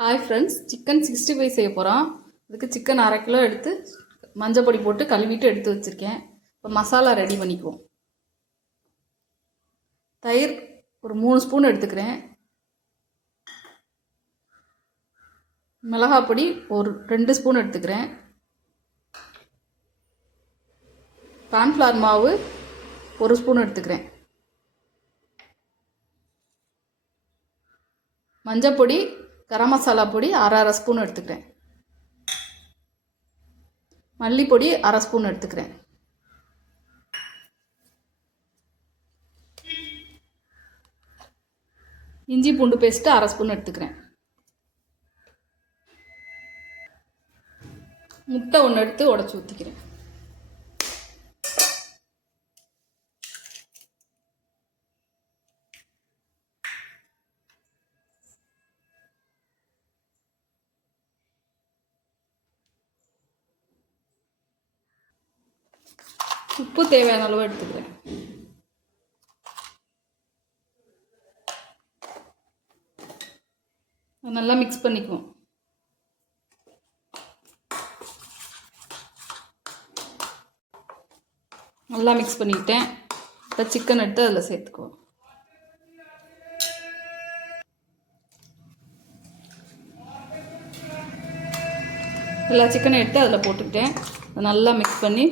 Hi friends chicken sixty five செய்ய போகிறோம் அதுக்கு சிக்கன் அரை கிலோ எடுத்து மஞ்சள் பொடி போட்டு கழுவிட்டு எடுத்து வச்சுருக்கேன். இப்போ மசாலா ரெடி பண்ணிக்குவோம். தயிர் ஒரு மூணு ஸ்பூன் எடுத்துக்கிறேன். மிளகா பொடி ஒரு ரெண்டு ஸ்பூன் எடுத்துக்கிறேன். கார்ன்ஃப்ளவர் மாவு ஒரு ஸ்பூன் எடுத்துக்கிறேன். மஞ்சள் பொடி கரம் மசாலா பொடி அரை அரை ஸ்பூன் எடுத்துக்கிறேன். மல்லிப்பொடி அரை ஸ்பூன் எடுத்துக்கிறேன். இஞ்சி பூண்டு பேஸ்ட்டு அரை ஸ்பூன் எடுத்துக்கிறேன். முட்டை ஒன்று எடுத்து உடச்சி ஊற்றிக்கிறேன் உப்பு தேவையான அளவு எடுத்துக்கிறேன் நல்லா மிக்ஸ் பண்ணிக்குவோம். நல்லா மிக்ஸ் பண்ணிக்கிட்டேன். இப்போ சிக்கன் எடுத்து அதில் சேர்த்துக்குவோம். எல்லா சிக்கனை எடுத்து அதில் போட்டுக்கிட்டேன். அதை நல்லா மிக்ஸ் பண்ணி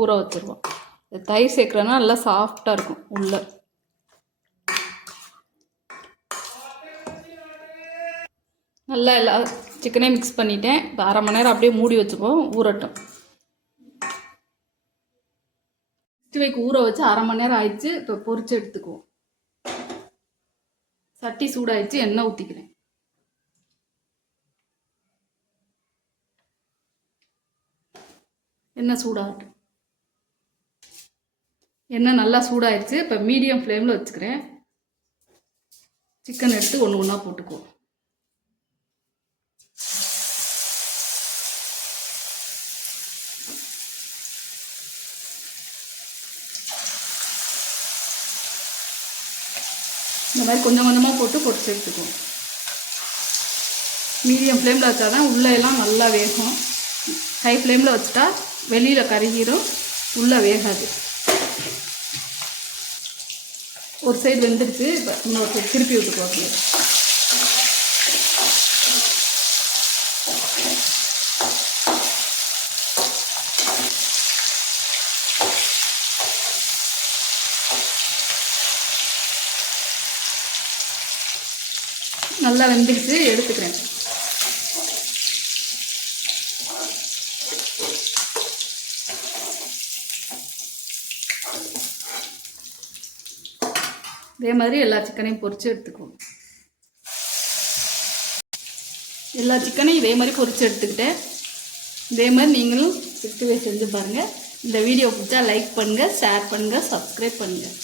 ஊற வச்சுருவோம். தயிர் சேர்க்குறதுனா நல்லா சாஃப்டாக இருக்கும் உள்ள. நல்லா எல்லா சிக்கனையும் மிக்ஸ் பண்ணிட்டேன். இப்போ அரை மணி நேரம் அப்படியே மூடி வச்சுப்போம் ஊறட்டும். வைக்கு ஊற வச்சு அரை மணி நேரம் ஆயிடுச்சு இப்போ பொறிச்சு எடுத்துக்குவோம். சட்டி சூடாயிடுச்சு எண்ணெய் ஊற்றிக்கிறேன் எண்ணெய் சூடாகட்டும். எண்ணெய் நல்லா சூடாயிருச்சு. இப்போ மீடியம் ஃப்ளேமில் வச்சுக்கிறேன். சிக்கன் எடுத்து ஒன்று ஒன்றா போட்டுக்குவோம் இந்த மாதிரி கொஞ்சம் கொஞ்சமாக போட்டு பொரிச்சு எடுத்துக்குவோம் மீடியம் ஃப்ளேமில் வச்சா தான் உள்ளே எல்லாம் நல்லா வேகும். ஹை ஃப்ளேமில் வச்சுட்டா வெளியில் கருகிரும். உள்ளே வேகாது. ஒரு சைடு வெந்துருச்சு இப்போ இன்னொரு சைடு திருப்பி விட்டுக்குவோம் அப்படியே நல்லா வெந்துக்கிட்டு எடுத்துக்கிறேன். இதே மாதிரி எல்லா சிக்கனையும் பொறிச்சு எடுத்துக்குவோம். எல்லா சிக்கனையும் இதே மாதிரி பொரித்து எடுத்துக்கிட்டேன் இதே மாதிரி நீங்களும் சிக்கவே செஞ்சு பாருங்கள் இந்த வீடியோ பிடிச்சா லைக் பண்ணுங்கள் ஷேர் பண்ணுங்கள் சப்ஸ்கிரைப் பண்ணுங்கள்